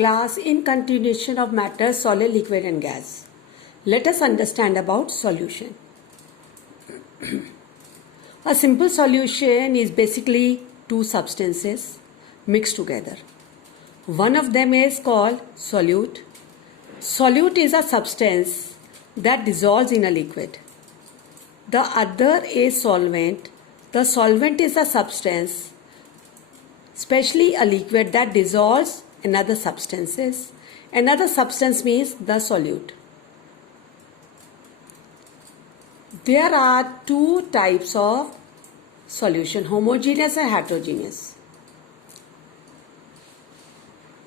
Class in continuation of matter, solid, liquid and gas. Let us understand about solution. A simple solution is basically two substances mixed together. One of them is called solute. Solute is a substance that dissolves in a liquid. The other is solvent. The solvent is a substance, especially a liquid, that dissolves in other substances. Another substance means the solute. There are two types of solution, homogeneous and heterogeneous.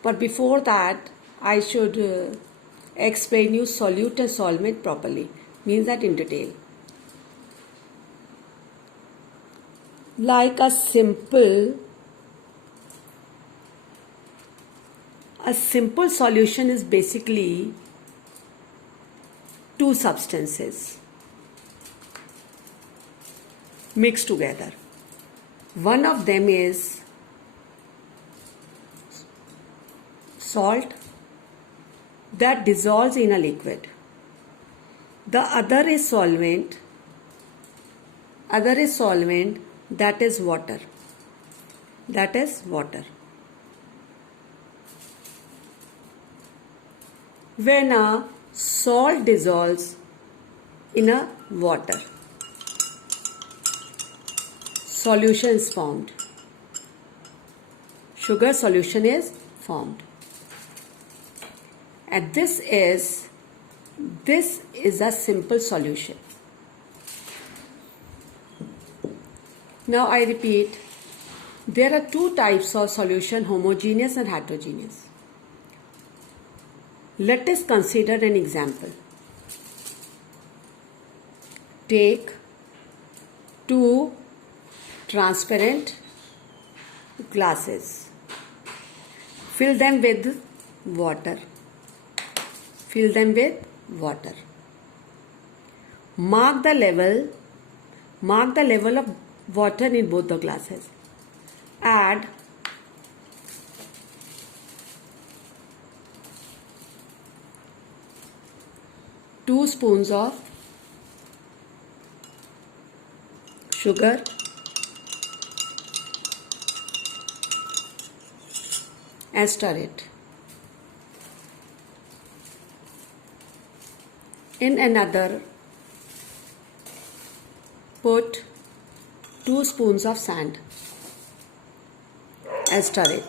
But before that, I should explain you solute and solvent properly, means that in detail. Like a simple solution is basically two substances mixed together. One of them is salt that dissolves in a liquid. The other is solvent. That is water. When a salt dissolves in a water, solution is formed. Sugar solution is formed. And this is a simple solution. Now I repeat, there are two types of solution, homogeneous and heterogeneous. Let us consider an example. Take two transparent glasses. Fill them with water. Mark the level of water in both the glasses. Add two spoons of sugar and stir it. In another, put 2 spoons of sand and stir it.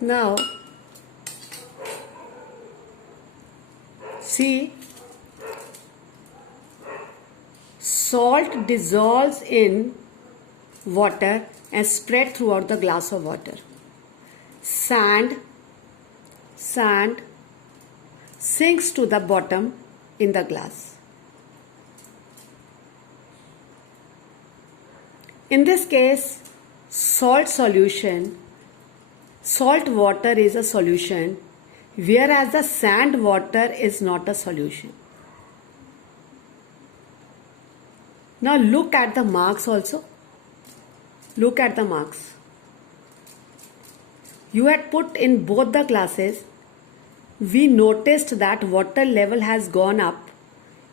Now, see, salt dissolves in water and spread throughout the glass of water. Sand sinks to the bottom in the glass. In this case, salt water is a solution, whereas the sand water is not a solution. Now look at the marks also. Look at the marks. You had put in both the glasses. We noticed that water level has gone up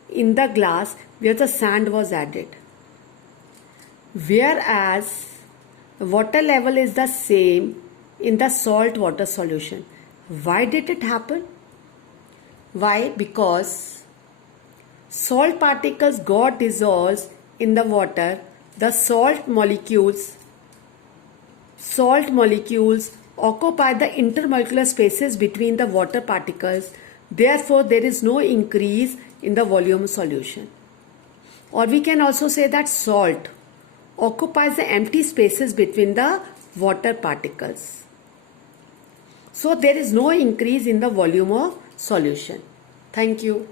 in the glass where the sand was added, whereas water level is the same in the salt water solution. Why did it happen? Why? Because salt particles got dissolved in the water. The salt molecules occupy the intermolecular spaces between the water particles. Therefore, there is no increase in the volume solution. Or we can also say that salt occupies the empty spaces between the water particles. So, there is no increase in the volume of solution. Thank you.